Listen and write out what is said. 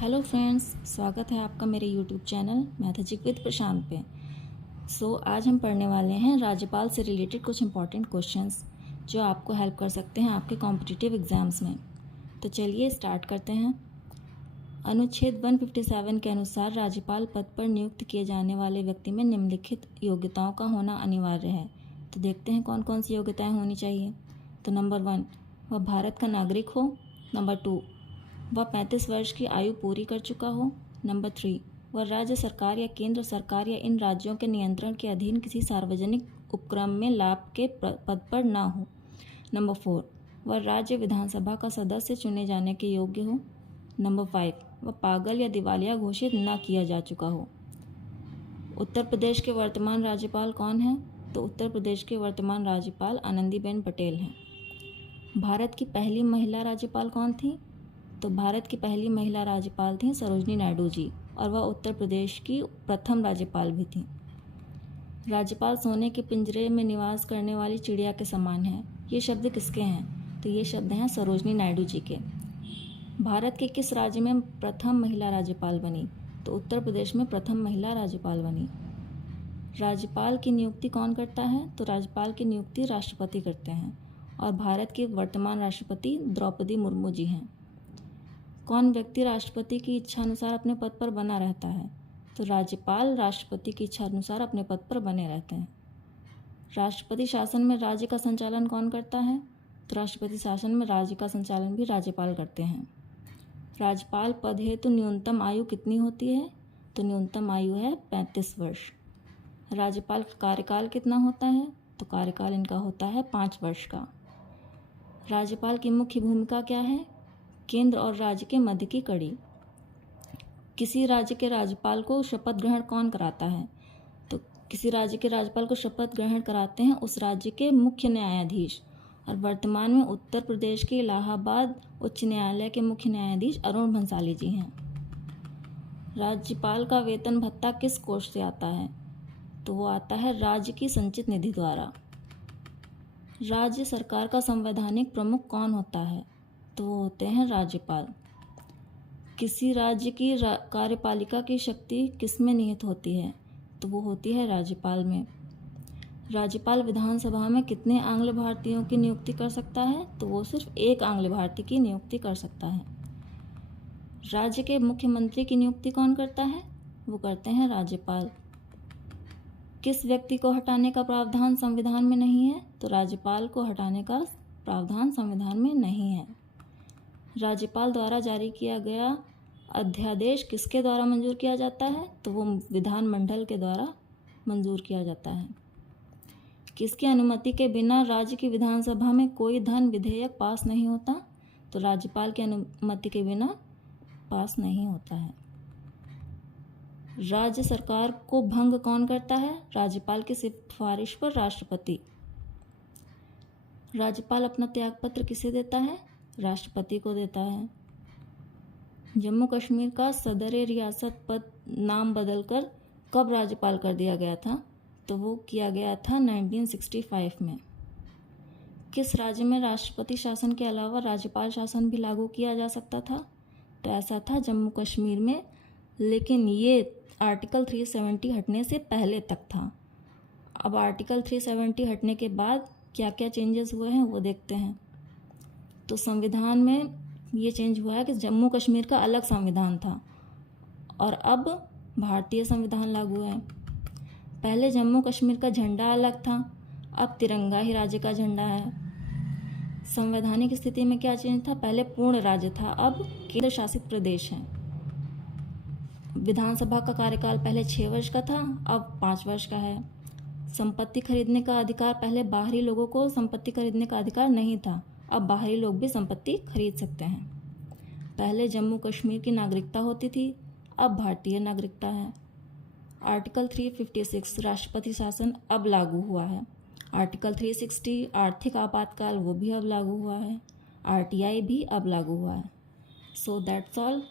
Hello friends, स्वागत है आपका मेरे यूट्यूब चैनल मैथजिक विद प्रशांत पे। आज हम पढ़ने वाले हैं राज्यपाल से रिलेटेड कुछ इंपॉर्टेंट क्वेश्चंस जो आपको हेल्प कर सकते हैं आपके कॉम्पिटिटिव एग्जाम्स में। तो चलिए स्टार्ट करते हैं। अनुच्छेद 157 के अनुसार राज्यपाल पद पर नियुक्त किए जाने वाले व्यक्ति में निम्नलिखित योग्यताओं का होना अनिवार्य है। तो देखते हैं कौन कौन सी योग्यताएँ होनी चाहिए। तो नंबर 1, वह भारत का नागरिक हो। नंबर 2, वह 35 वर्ष की आयु पूरी कर चुका हो। नंबर 3, वह राज्य सरकार या केंद्र सरकार या इन राज्यों के नियंत्रण के अधीन किसी सार्वजनिक उपक्रम में लाभ के पद पर ना हो। नंबर 4, वह राज्य विधानसभा का सदस्य चुने जाने के योग्य हो। नंबर 5, वह पागल या दिवालिया घोषित न किया जा चुका हो। उत्तर प्रदेश के वर्तमान राज्यपाल कौन हैं? तो उत्तर प्रदेश के वर्तमान राज्यपाल आनंदीबेन पटेल हैं। भारत की पहली महिला राज्यपाल कौन थी? तो भारत की पहली महिला राज्यपाल थी सरोजनी नायडू जी, और वह उत्तर प्रदेश की प्रथम राज्यपाल भी थी। राज्यपाल सोने के पिंजरे में निवास करने वाली चिड़िया के समान है। ये शब्द किसके हैं? तो ये शब्द हैं सरोजनी नायडू जी के। भारत के किस राज्य में प्रथम महिला राज्यपाल बनी? तो उत्तर प्रदेश में प्रथम महिला राज्यपाल बनी। राज्यपाल की नियुक्ति कौन करता है? तो राज्यपाल की नियुक्ति राष्ट्रपति करते हैं, और भारत के वर्तमान राष्ट्रपति द्रौपदी मुर्मू जी हैं। कौन व्यक्ति राष्ट्रपति की इच्छा अनुसार अपने पद पर बना रहता है? तो राज्यपाल राष्ट्रपति की इच्छा अनुसार अपने पद पर बने रहते हैं। राष्ट्रपति शासन में राज्य का संचालन कौन करता है? तो राष्ट्रपति शासन में राज्य का संचालन भी राज्यपाल करते हैं। राज्यपाल पद हेतु न्यूनतम आयु कितनी होती है? तो न्यूनतम आयु है 35 वर्ष। राज्यपाल का कार्यकाल कितना होता है? तो कार्यकाल इनका होता है 5 वर्ष का। राज्यपाल की मुख्य भूमिका क्या है? केंद्र और राज्य के मध्य की कड़ी। किसी राज्य के राज्यपाल को शपथ ग्रहण कौन कराता है? तो किसी राज्य के राज्यपाल को शपथ ग्रहण कराते हैं उस राज्य के मुख्य न्यायाधीश, और वर्तमान में उत्तर प्रदेश के इलाहाबाद उच्च न्यायालय के मुख्य न्यायाधीश अरुण भंसाली जी हैं। राज्यपाल का वेतन भत्ता किस कोष से आता है? तो वो आता है राज्य की संचित निधि द्वारा। राज्य सरकार का संवैधानिक प्रमुख कौन होता है? तो वो होते हैं राज्यपाल। किसी राज्य की कार्यपालिका की शक्ति किस में निहित होती है? तो वो होती है राज्यपाल में। राज्यपाल विधानसभा में कितने आंग्ल भारतीयों की नियुक्ति कर सकता है? तो वो सिर्फ एक आंग्ल भारतीय की नियुक्ति कर सकता है। राज्य के मुख्यमंत्री की नियुक्ति कौन करता है? वो करते हैं राज्यपाल। किस व्यक्ति को हटाने का प्रावधान संविधान में नहीं है? तो राज्यपाल को हटाने का प्रावधान संविधान में नहीं है। राज्यपाल द्वारा जारी किया गया अध्यादेश किसके द्वारा मंजूर किया जाता है? तो वो विधानमंडल के द्वारा मंजूर किया जाता है। किसकी अनुमति के बिना राज्य की विधानसभा में कोई धन विधेयक पास नहीं होता? तो राज्यपाल की अनुमति के बिना पास नहीं होता है। राज्य सरकार को भंग कौन करता है? राज्यपाल की सिफारिश पर राष्ट्रपति। राज्यपाल अपना त्यागपत्र किसे देता है? राष्ट्रपति को देता है। जम्मू कश्मीर का सदर रियासत पद नाम बदलकर कब राज्यपाल कर दिया गया था? तो वो किया गया था 1965 में। किस राज्य में राष्ट्रपति शासन के अलावा राज्यपाल शासन भी लागू किया जा सकता था? तो ऐसा था जम्मू कश्मीर में, लेकिन ये आर्टिकल 370 हटने से पहले तक था। अब आर्टिकल 370 हटने के बाद क्या क्या चेंजेस हुए हैं वो देखते हैं। तो संविधान में ये चेंज हुआ है कि जम्मू कश्मीर का अलग संविधान था और अब भारतीय संविधान लागू है। पहले जम्मू कश्मीर का झंडा अलग था, अब तिरंगा ही राज्य का झंडा है। संवैधानिक स्थिति में क्या चेंज था? पहले पूर्ण राज्य था, अब केंद्र शासित प्रदेश है। विधानसभा का कार्यकाल पहले 6 वर्ष का था, अब 5 वर्ष का है। संपत्ति खरीदने का अधिकार, पहले बाहरी लोगों को संपत्ति खरीदने का अधिकार नहीं था, अब बाहरी लोग भी संपत्ति खरीद सकते हैं। पहले जम्मू कश्मीर की नागरिकता होती थी, अब भारतीय नागरिकता है। आर्टिकल 356 राष्ट्रपति शासन अब लागू हुआ है। आर्टिकल 360 आर्थिक आपातकाल वो भी अब लागू हुआ है। RTI भी अब लागू हुआ है। So that's all.